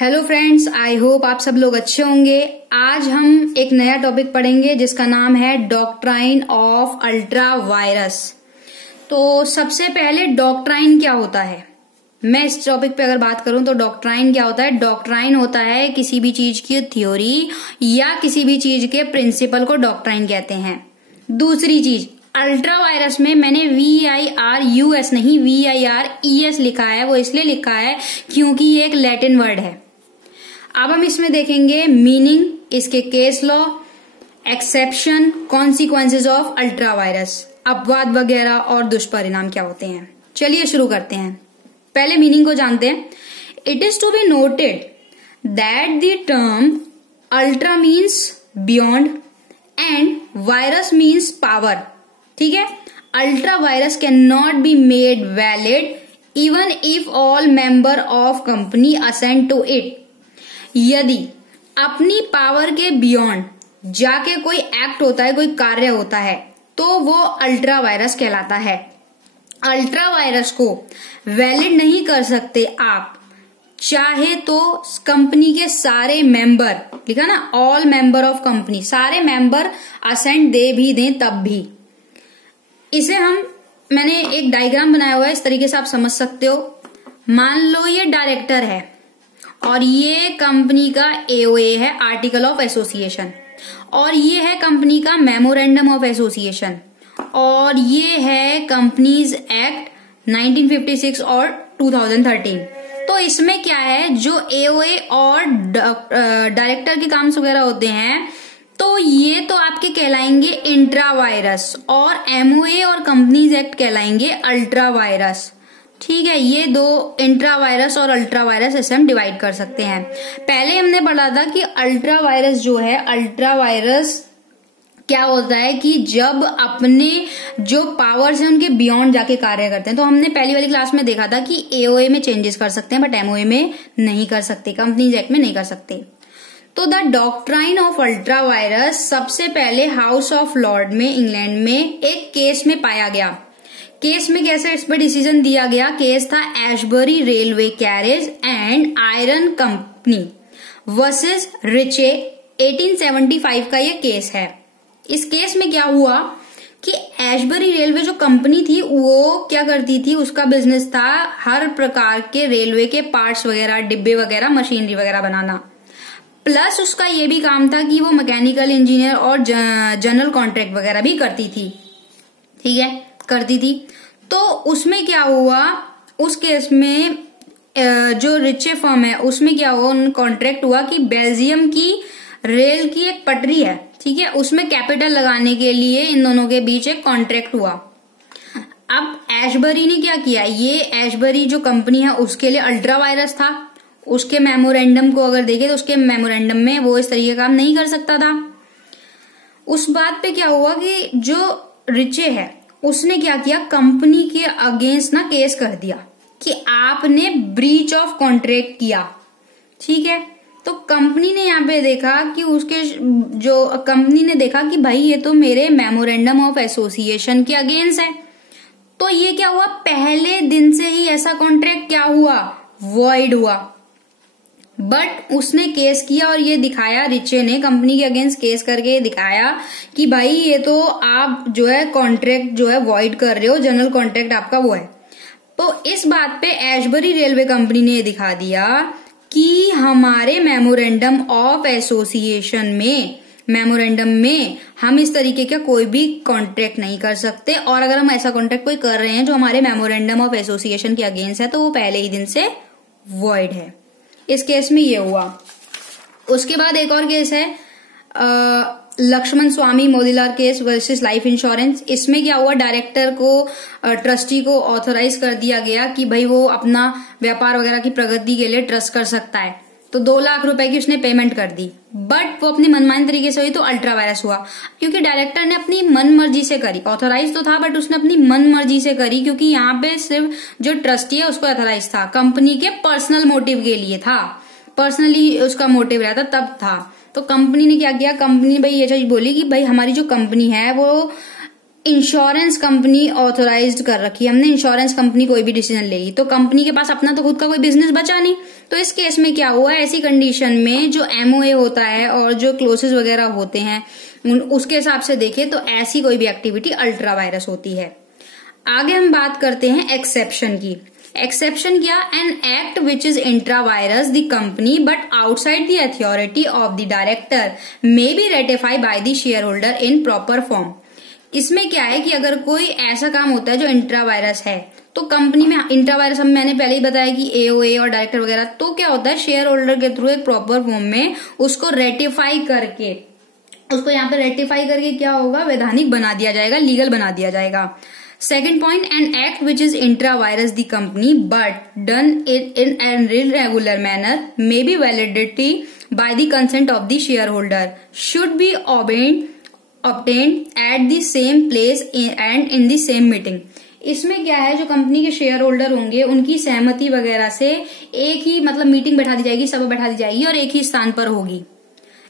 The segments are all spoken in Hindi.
हेलो फ्रेंड्स, आई होप आप सब लोग अच्छे होंगे। आज हम एक नया टॉपिक पढ़ेंगे जिसका नाम है डॉक्ट्राइन ऑफ अल्ट्रा वायरस। तो सबसे पहले डॉक्ट्राइन क्या होता है, मैं इस टॉपिक पे अगर बात करूं तो डॉक्ट्राइन क्या होता है। डॉक्ट्राइन होता है किसी भी चीज की थ्योरी या किसी भी चीज के प्रिंसिपल को डॉक्ट्राइन कहते हैं। दूसरी चीज, अल्ट्रा वायरस में मैंने VIRUS नहीं VIRES लिखा है। वो इसलिए लिखा है क्योंकि ये एक लैटिन वर्ड है। अब हम इसमें देखेंगे मीनिंग, इसके case law, exception, consequences of ultra virus, अपवाद वगैरह और दुष्परिणाम क्या होते हैं। चलिए शुरू करते हैं। पहले मीनिंग को जानते हैं। It is to be noted that the term ultra means beyond and virus means power. ठीक है, ultra virus can not be made valid even if all member of company assent to it. यदि अपनी पावर के बियॉन्ड जाके कोई एक्ट होता है, कोई कार्य होता है, तो वो अल्ट्रा वायरस कहलाता है। अल्ट्रा वायरस को वैलिड नहीं कर सकते आप, चाहे तो कंपनी के सारे मेंबर, लिखा ना ऑल मेंबर ऑफ कंपनी, सारे मेंबर असेंट दे भी दें तब भी। इसे मैंने एक डायग्राम बनाया हुआ है, इस तरीके से आप समझ सकते हो। मान लो ये डायरेक्टर है और ये कंपनी का AOA है, आर्टिकल ऑफ एसोसिएशन, और ये है कंपनी का मेमोरेंडम ऑफ एसोसिएशन, और ये है कंपनीज एक्ट 1956 और 2013। तो इसमें क्या है, जो AOA और डायरेक्टर के काम वगैरह होते हैं, तो ये तो आपके कहलाएंगे इंट्रा वायरस, और MOA और कंपनीज एक्ट कहलाएंगे अल्ट्रा वायरस। ठीक है, ये दो इंट्रा वायरस और अल्ट्रा वायरस ऐसे हम डिवाइड कर सकते हैं। पहले हमने पढ़ा था कि अल्ट्रा वायरस जो है, अल्ट्रा वायरस क्या होता है कि जब अपने जो पावर्स हैं उनके बियॉन्ड जाके कार्य करते हैं। तो हमने पहली वाली क्लास में देखा था कि AOA में चेंजेस कर सकते हैं बट MOA में नहीं कर सकते, कंपनीज एक्ट में नहीं कर सकते। तो the doctrine of ultra virus सबसे पहले हाउस ऑफ लॉर्ड में, इंग्लैंड में एक केस में पाया गया। केस में कैसे इस पर डिसीजन दिया गया, केस था Ashbury railway carriage and iron company versus Riche, 1875 का ये केस है। इस केस में क्या हुआ कि एशबरी रेलवे जो कंपनी थी वो क्या करती थी, उसका बिजनेस था हर प्रकार के रेलवे के पार्ट्स वगैरह, डिब्बे वगैरह, मशीनरी वगैरह बनाना। प्लस उसका ये भी काम था कि वो मैकेनिकल इंजीनियर और जनरल कॉन्ट्रैक्ट वगैरह भी करती थी। ठीक है, करती थी। तो उसमें क्या हुआ, उस केस में जो रिचे फर्म है उसमें क्या हुआ, उन कॉन्ट्रैक्ट हुआ कि बेल्जियम की रेल की एक पटरी है, ठीक है, उसमें कैपिटल लगाने के लिए इन दोनों के बीच एक कॉन्ट्रैक्ट हुआ। अब एशबरी ने क्या किया, ये एशबरी जो कंपनी है उसके लिए अल्ट्रा वायरस था। उसके मेमोरेंडम को अगर देखें तो उसके मेमोरेंडम में वो इस तरीके का काम नहीं कर सकता था। उस बात पे क्या हुआ कि जो रिचे है उसने क्या किया, कंपनी के अगेंस्ट ना केस कर दिया कि आपने ब्रीच ऑफ कॉन्ट्रैक्ट किया। ठीक है, तो कंपनी ने यहाँ पे देखा कि कंपनी ने देखा कि भाई ये तो मेरे मेमोरेंडम ऑफ एसोसिएशन के अगेंस्ट है। तो ये क्या हुआ, पहले दिन से ही ऐसा कॉन्ट्रैक्ट क्या हुआ, वॉइड हुआ। बट उसने केस किया और ये दिखाया, रिचे ने कंपनी के अगेंस्ट केस करके दिखाया कि भाई ये तो आप जो है कॉन्ट्रैक्ट जो है वॉइड कर रहे हो, जनरल कॉन्ट्रैक्ट आपका वो है। तो इस बात पे एशबरी रेलवे कंपनी ने दिखा दिया कि हमारे मेमोरेंडम ऑफ एसोसिएशन में हम इस तरीके का कोई भी कॉन्ट्रैक्ट नहीं कर सकते, और अगर हम ऐसा कॉन्ट्रैक्ट कोई कर रहे हैं जो हमारे मेमोरेंडम ऑफ एसोसिएशन के अगेंस्ट है तो वो पहले ही दिन से वॉइड है। इस केस में ये हुआ। उसके बाद एक और केस है लक्ष्मण स्वामी मोदीलाल केस वर्सेस लाइफ इंश्योरेंस। इसमें क्या हुआ, डायरेक्टर को, ट्रस्टी को ऑथोराइज कर दिया गया कि भाई वो अपना व्यापार वगैरह की प्रगति के लिए ट्रस्ट कर सकता है। तो 2 लाख रुपए की उसने पेमेंट कर दी, बट वो अपनी मनमानी तरीके से हुई तो अल्ट्रा वायरस हुआ, क्योंकि डायरेक्टर ने अपनी मन मर्जी से करी। ऑथोराइज तो था बट उसने अपनी मन मर्जी से करी, क्योंकि यहाँ पे सिर्फ जो ट्रस्टी है उसको ऑथोराइज था, कंपनी के पर्सनल मोटिव के लिए था, पर्सनली उसका मोटिव रहता तब था। तो कंपनी ने क्या किया, कंपनी भाई ये चीज बोली कि भाई हमारी जो कंपनी है वो इंश्योरेंस कंपनी ऑथोराइज्ड कर रखी है, हमने इंश्योरेंस कंपनी कोई भी डिसीजन लेगी तो कंपनी के पास अपना तो खुद का कोई बिजनेस बचा नहीं। तो इस केस में क्या हुआ, ऐसी कंडीशन में जो एमओए होता है और जो क्लोजेस वगैरह होते हैं उसके हिसाब से देखें तो ऐसी कोई भी एक्टिविटी अल्ट्रा वायरस होती है। आगे हम बात करते हैं एक्सेप्शन की। एक्सेप्शन क्या, an act which is intra virus the company but outside the authority of the director may be ratified by the share holder in proper form. इसमें क्या है कि अगर कोई ऐसा काम होता है जो इंट्रा वायरस है तो कंपनी में इंट्रा वायरस, हम मैंने पहले ही बताया कि एओए और डायरेक्टर वगैरह, तो क्या होता है शेयर होल्डर के थ्रू एक प्रॉपर फॉर्म में उसको रेटिफाई करके, उसको यहाँ पे रेटिफाई करके क्या होगा, वैधानिक बना दिया जाएगा, लीगल बना दिया जाएगा। Second point, an act which is intra virus the company but done it in an irregular manner may be validity by the consent of the share holder should be obtained at the same place and in the same meeting। इसमें क्या है, जो कंपनी के शेयर होल्डर होंगे उनकी सहमति वगैरह से एक ही मतलब मीटिंग बैठा दी जाएगी, सभा बैठा दी जाएगी और एक ही स्थान पर होगी।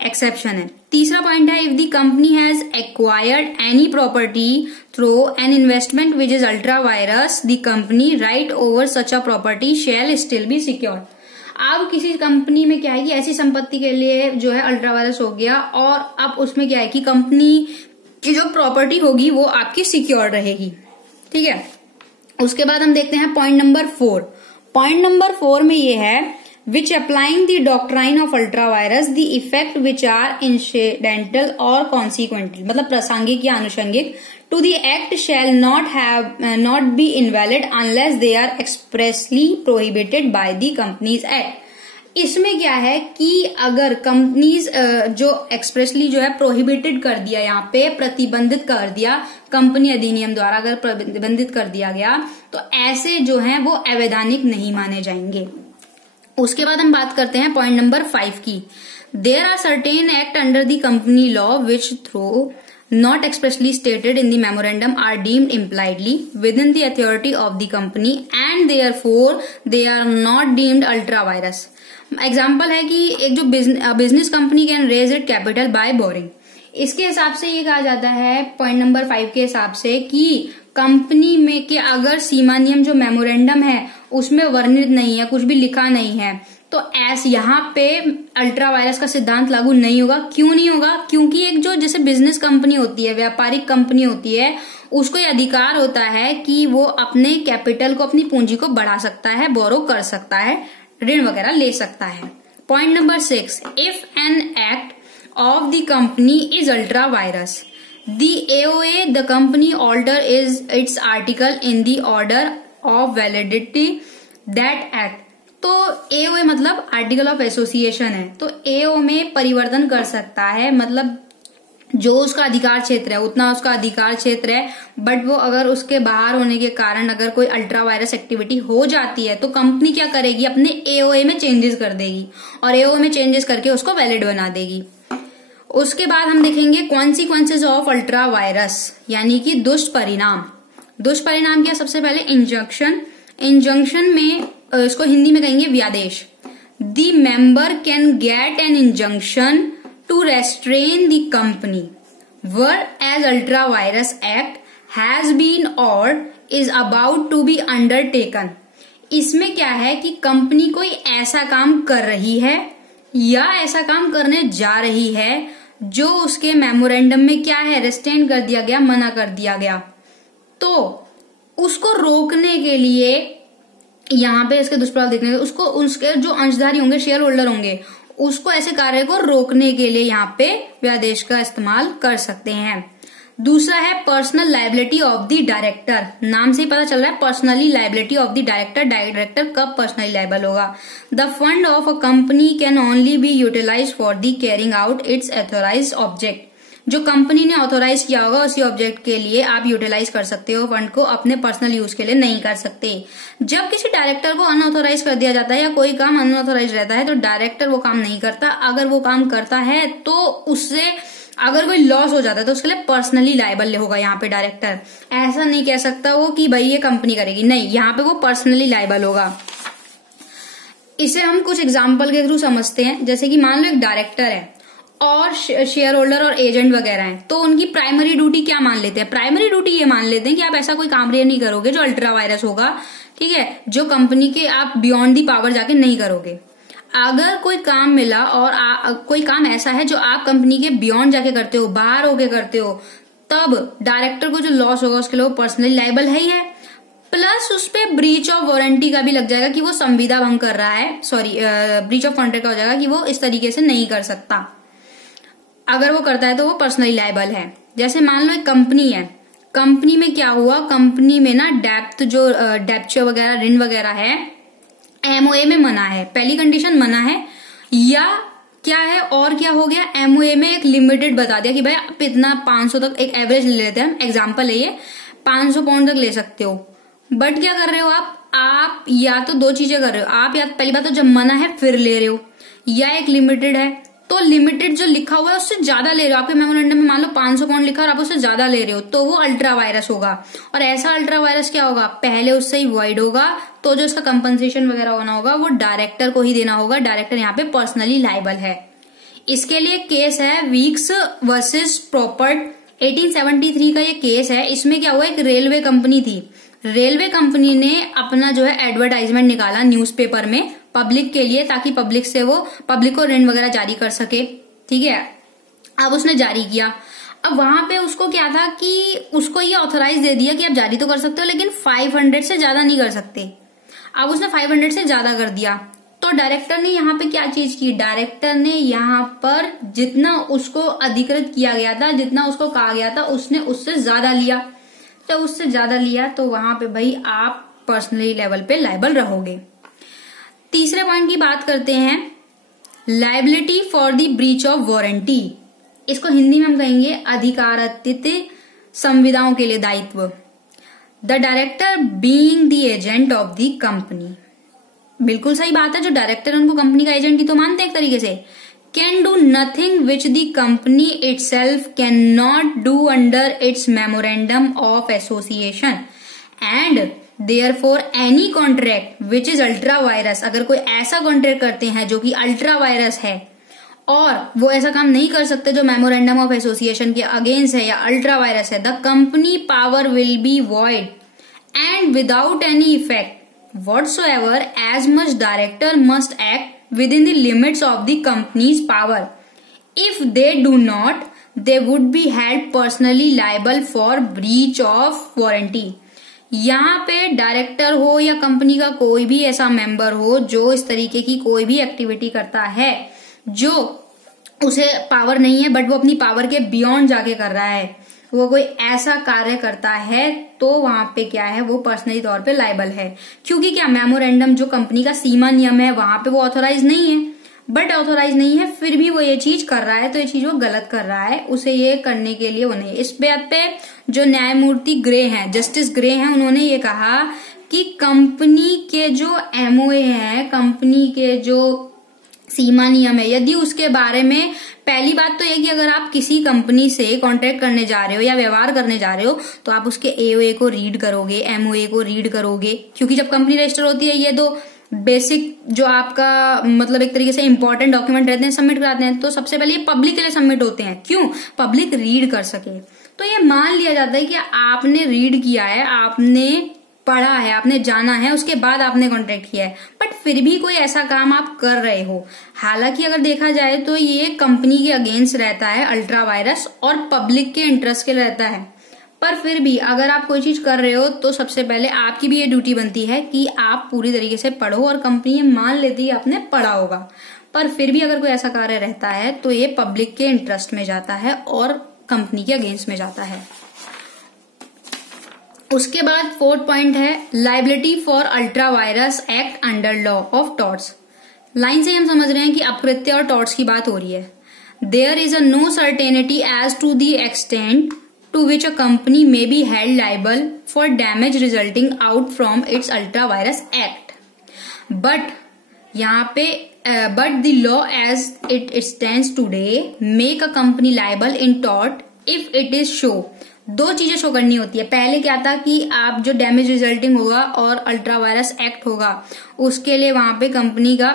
एक्सेप्शन है। तीसरा पॉइंट है, if the company has acquired any property through an investment which is ultra virus the company right over such a property shall still be secured. अब किसी कंपनी में क्या है कि ऐसी संपत्ति के लिए जो है अल्ट्रा वायरस हो गया और अब उसमें क्या है कि कंपनी की जो प्रॉपर्टी होगी वो आपकी सिक्योर रहेगी। ठीक है, उसके बाद हम देखते हैं पॉइंट नंबर 4। पॉइंट नंबर 4 में ये है, which applying the doctrine of ultra virus the effect which are incidental और कॉन्सिक्वेंटल, मतलब प्रासंगिक या आनुषंगिक, to the act shall not be invalid unless they are expressly prohibited by the Companies Act। इसमें क्या है कि अगर कंपनीज जो एक्सप्रेसली जो है प्रोहिबिटेड कर दिया, यहाँ पे प्रतिबंधित कर दिया कंपनी अधिनियम द्वारा, अगर प्रतिबंधित कर दिया गया तो ऐसे जो है वो अवैधानिक नहीं माने जाएंगे। उसके बाद हम बात करते हैं पॉइंट नंबर 5 की। There are certain act under the company law which through not expressly stated in the memorandum are deemed impliedly within the authority of the company and therefore they are not deemed ultra virus। Example है कि एक जो business company can raise it capital by borrowing. इसके हिसाब से ये कहा जाता है पॉइंट नंबर 5 के हिसाब से कि कंपनी में के अगर सीमा नियम जो मेमोरेंडम है उसमें वर्णित नहीं है, कुछ भी लिखा नहीं है, तो ऐसे यहाँ पे अल्ट्रा वायरस का सिद्धांत लागू नहीं होगा। क्यों नहीं होगा, क्योंकि एक जो जैसे बिजनेस कंपनी होती है, व्यापारिक कंपनी होती है, उसको ये अधिकार होता है कि वो अपने कैपिटल को, अपनी पूंजी को बढ़ा सकता है, बोरो कर सकता है, ऋण वगैरह ले सकता है। Point number 6, if an act of the company is ultra virus the AOA the company alter is its article in the order of validity that act. तो एओए मतलब आर्टिकल ऑफ एसोसिएशन है, तो एओ में परिवर्तन कर सकता है, मतलब जो उसका अधिकार क्षेत्र है उतना उसका अधिकार क्षेत्र है, बट वो अगर उसके बाहर होने के कारण अगर कोई अल्ट्रा वायरस एक्टिविटी हो जाती है तो कंपनी क्या करेगी, अपने एओए में चेंजेस कर देगी और एओए में चेंजेस करके उसको वैलिड बना देगी। उसके बाद हम देखेंगे कॉन्सिक्वेंसेज ऑफ अल्ट्रा वायरस, यानी कि दुष्परिणाम। दुष्परिणाम क्या, सबसे पहले इंजंक्शन। इंजंक्शन में इसको हिंदी में कहेंगे व्यादेश। The member can get an injunction to restrain the company where as ultra virus act has been और is about to be undertaken. इसमें क्या है कि कंपनी कोई ऐसा काम कर रही है या ऐसा काम करने जा रही है जो उसके मेमोरेंडम में क्या है, रेस्ट्रेन कर दिया गया, मना कर दिया गया, तो उसको रोकने के लिए यहाँ पे इसके दुष्प्रभाव देखने के उसको उसके जो अंशधारी होंगे, शेयर होल्डर होंगे, उसको ऐसे कार्य को रोकने के लिए यहाँ पे व्यादेश का इस्तेमाल कर सकते हैं। दूसरा है personal liability of the director. नाम से ही पता चल रहा है personally liability of the director. Director कब पर्सनली लायबल होगा। The fund of a company can only be utilise for the carrying out its authorised object. जो कंपनी ने ऑथोराइज किया होगा उसी ऑब्जेक्ट के लिए आप यूटिलाइज कर सकते हो फंड को, अपने पर्सनल यूज के लिए नहीं कर सकते। जब किसी डायरेक्टर को अनऑथोराइज कर दिया जाता है या कोई काम अनऑथोराइज रहता है तो डायरेक्टर वो काम नहीं करता। अगर वो काम करता है तो उससे अगर कोई लॉस हो जाता है तो उसके लिए पर्सनली लायबल होगा। यहाँ पे डायरेक्टर ऐसा नहीं कह सकता वो कि भाई ये कंपनी करेगी, नहीं, यहाँ पे वो पर्सनली लायबल होगा। इसे हम कुछ एग्जाम्पल के थ्रू समझते हैं। जैसे कि मान लो एक डायरेक्टर है और शेयर होल्डर और एजेंट वगैरह हैं, तो उनकी प्राइमरी ड्यूटी क्या मान लेते हैं? प्राइमरी ड्यूटी ये मान लेते हैं कि आप ऐसा कोई काम नहीं करोगे जो अल्ट्रा वायरस होगा, ठीक है, जो कंपनी के आप बियॉन्ड दी पावर जाके नहीं करोगे। अगर कोई काम मिला और कोई काम ऐसा है जो आप कंपनी के बियॉन्ड जाके करते हो, बाहर होके करते हो, तब डायरेक्टर को जो लॉस होगा उसके लिए वो पर्सनली लायबल है ही है, प्लस उस पे ब्रीच ऑफ वारंटी का भी लग जाएगा कि वो संविदा भंग कर रहा है, सॉरी ब्रीच ऑफ कॉन्ट्रैक्ट का हो जाएगा कि वो इस तरीके से नहीं कर सकता। अगर वो करता है तो वो पर्सनली लायबल है। जैसे मान लो एक कंपनी है, कंपनी में क्या हुआ, कंपनी में ना डेप्थ जो डेप्चर वगैरह ऋण वगैरह है एमओए में मना है, पहली कंडीशन मना है, या क्या है और क्या हो गया, एमओए में एक लिमिटेड बता दिया कि भाई आप इतना 500 तक, एक एवरेज ले लेते हैं, एग्जांपल है ये, 500 पाउंड तक ले सकते हो। बट क्या कर रहे हो आप या तो दो चीजें कर रहे हो आप, या पहली बात तो जब मना है फिर ले रहे हो, या एक लिमिटेड है तो लिमिटेड जो लिखा हुआ है उससे ज्यादा ले रहे हो। आपके मेमोरेंडम में मान लो 500 पाउंड लिखा और आप उससे ज्यादा ले रहे हो तो वो अल्ट्रा वायरस होगा। और ऐसा अल्ट्रा वायरस क्या होगा, पहले उससे ही वॉइड होगा, तो जो उसका कंपनसेशन वगैरह होना होगा वो डायरेक्टर को ही देना होगा। डायरेक्टर यहाँ पे पर्सनली लायबल है। इसके लिए केस है वीक्स वर्सेस प्रॉपर्ट, 1873 का ये केस है। इसमें क्या हुआ, एक रेलवे कंपनी थी, रेलवे कंपनी ने अपना जो है एडवर्टाइजमेंट निकाला न्यूज़पेपर में पब्लिक के लिए, ताकि पब्लिक को ऋण वगैरह जारी कर सके, ठीक है। अब उसने जारी किया, अब वहां पे उसको क्या था कि उसको ये ऑथराइज दे दिया कि आप जारी तो कर सकते हो लेकिन 500 से ज्यादा नहीं कर सकते। अब उसने 500 से ज्यादा कर दिया, तो डायरेक्टर ने यहाँ पे क्या चीज की, डायरेक्टर ने यहाँ पर जितना उसको अधिकृत किया गया था, जितना उसको कहा गया था, उसने उससे ज्यादा लिया। तो उससे ज्यादा लिया तो वहां पे भाई आप पर्सनली लेवल पे लायबल रहोगे। तीसरे पॉइंट की बात करते हैं, liability for the breach of warranty. इसको हिंदी में हम कहेंगे अधिकारातीत संविदाओं के लिए दायित्व। The director being the agent of the company, बिल्कुल सही बात है, जो डायरेक्टर है उनको कंपनी का एजेंट ही तो मानते हैं एक तरीके से। Can do nothing which the company itself can not do under its memorandum of association and therefore any contract which is ultra virus. अगर कोई ऐसा कॉन्ट्रैक्ट करते हैं जो कि अल्ट्रा वायरस है और वो ऐसा काम नहीं कर सकते जो मेमोरेंडम ऑफ एसोसिएशन के अगेंस्ट है या अल्ट्रा वायरस है, the company power will be void and without any effect whatsoever as much director must act within the limits of the company's power. If they do not, they would be held personally liable for breach of warranty. यहाँ पे डायरेक्टर हो या कंपनी का कोई भी ऐसा मेंबर हो जो इस तरीके की कोई भी एक्टिविटी करता है जो उसे पावर नहीं है बट वो अपनी पावर के बियॉन्ड जाके कर रहा है, वो कोई ऐसा कार्य करता है तो वहां पे क्या है, वो पर्सनली तौर पे लायबल है। क्योंकि क्या मेमोरेंडम जो कंपनी का सीमा नियम है वहां पे वो ऑथोराइज नहीं है, बट ऑथोराइज नहीं है फिर भी वो ये चीज कर रहा है तो ये चीज वो गलत कर रहा है, उसे ये करने के लिए वो नहीं है। इस बात पे जो न्यायमूर्ति ग्रे हैं, जस्टिस ग्रे हैं, उन्होंने ये कहा कि कंपनी के जो एमओए है, कंपनी के जो सीमा नियम है, यदि उसके बारे में, पहली बात तो ये कि अगर आप किसी कंपनी से कॉन्ट्रैक्ट करने जा रहे हो या व्यवहार करने जा रहे हो तो आप उसके एओए को रीड करोगे, एमओए को रीड करोगे, क्योंकि जब कंपनी रजिस्टर होती है ये दो बेसिक जो आपका मतलब एक तरीके से इंपॉर्टेंट डॉक्यूमेंट रहते हैं सबमिट कराते हैं, तो सबसे पहले ये पब्लिक के लिए सबमिट होते हैं। क्यों? पब्लिक रीड कर सके। तो ये मान लिया जाता है कि आपने रीड किया है, आपने पढ़ा है, आपने जाना है, उसके बाद आपने कॉन्ट्रैक्ट किया है, बट फिर भी कोई ऐसा काम आप कर रहे हो, हालांकि अगर देखा जाए तो ये कंपनी के अगेंस्ट रहता है अल्ट्रा वायरस और पब्लिक के इंटरेस्ट के रहता है, पर फिर भी अगर आप कोई चीज कर रहे हो तो सबसे पहले आपकी भी ये ड्यूटी बनती है कि आप पूरी तरीके से पढ़ो, और कंपनी मान लेती है आपने पढ़ा होगा, पर फिर भी अगर कोई ऐसा कार्य रहता है तो ये पब्लिक के इंटरेस्ट में जाता है और कंपनी के अगेंस्ट में जाता है। उसके बाद फोर्थ पॉइंट है liability for ultra vires act under law of torts. Line से हम समझ रहे हैं कि अपकृत्य और टॉर्ट्स की बात हो रही है। There is a no certainty as to the extent to which a company may be held liable for damage resulting out from its ultra virus act, but यहाँ पे but the law as it stands today make a company liable in tort if it is show. दो चीजें शो करनी होती है। पहले क्या था कि आप जो डैमेज रिजल्टिंग होगा और अल्ट्रा वायरस एक्ट होगा उसके लिए वहां पे कंपनी का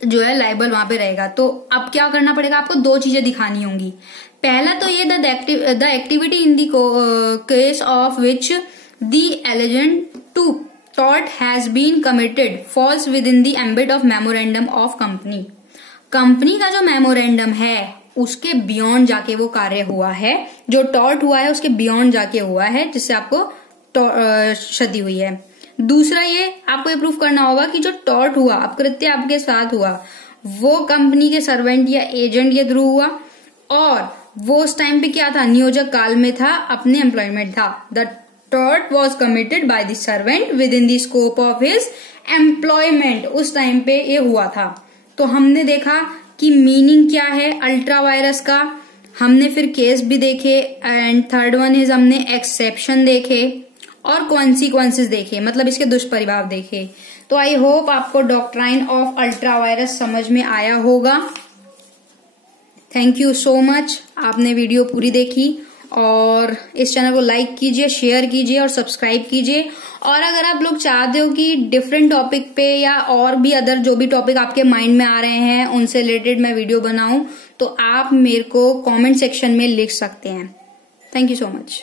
जो है लाइबल वहां पे रहेगा। तो अब क्या करना पड़ेगा, आपको दो चीजें दिखानी होंगी। पहला तो ये the activity in the case of which the alleged to tort has been committed falls within the ambit of memorandum of company. Company का जो मेमोरेंडम है उसके बियॉन्ड जाके वो कार्य हुआ है, जो टॉर्ट हुआ है उसके बियॉन्ड जाके हुआ है, जिससे आपको क्षति हुई है। दूसरा ये आपको ये प्रूफ करना होगा कि जो टॉर्ट हुआ, अपकृत्य आपके साथ हुआ, वो कंपनी के सर्वेंट या एजेंट के थ्रू हुआ और वो उस टाइम पे क्या था, नियोजक काल में था, अपने एम्प्लॉयमेंट था। The tort was committed by the servant with in the scope of his employment. उस टाइम पे ये हुआ था। तो हमने देखा कि मीनिंग क्या है अल्ट्रा वायरस का, हमने फिर केस भी देखे एंड थर्ड वन इज हमने एक्सेप्शन देखे और कॉन्सिक्वेंसेस देखे, मतलब इसके दुष्प्रभाव देखे। तो आई होप आपको डॉक्ट्राइन ऑफ अल्ट्रा वायरस समझ में आया होगा। थैंक यू सो मच, आपने वीडियो पूरी देखी और इस चैनल को लाइक कीजिए, शेयर कीजिए और सब्सक्राइब कीजिए। और अगर आप लोग चाहते हो कि डिफरेंट टॉपिक पे या और भी अदर जो भी टॉपिक आपके माइंड में आ रहे हैं उनसे रिलेटेड मैं वीडियो बनाऊं, तो आप मेरे को कमेंट सेक्शन में लिख सकते हैं। Thank you so much.